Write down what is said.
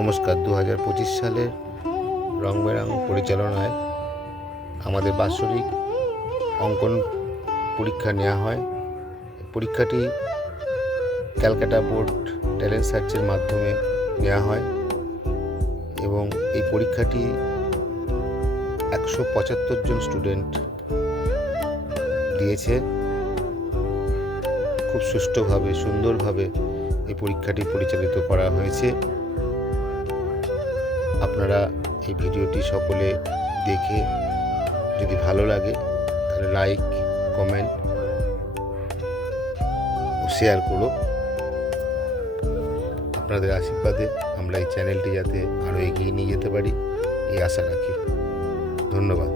নমস্কার। 2025 সালের রং বেরং পরিচালনায় আমাদের বাৎসরিক অঙ্কন পরীক্ষা নেওয়া হয়। পরীক্ষাটি ক্যালকাটা বোর্ড ট্যালেন্ট সার্চের মাধ্যমে নেওয়া হয় এবং এই পরীক্ষাটি 175 জন স্টুডেন্ট দিয়েছে। খুব সুষ্ঠুভাবে, সুন্দরভাবে এই পরীক্ষাটি পরিচালিত করা হয়েছে। আপনারা এই ভিডিওটি সকলে দেখে যদি ভালো লাগে তাহলে লাইক, কমেন্ট ও শেয়ার করো। আপনাদের আশীর্বাদে আমরা এই চ্যানেলটি যাতে আরও এগিয়ে নিয়ে যেতে পারি এই আশা রাখি। ধন্যবাদ।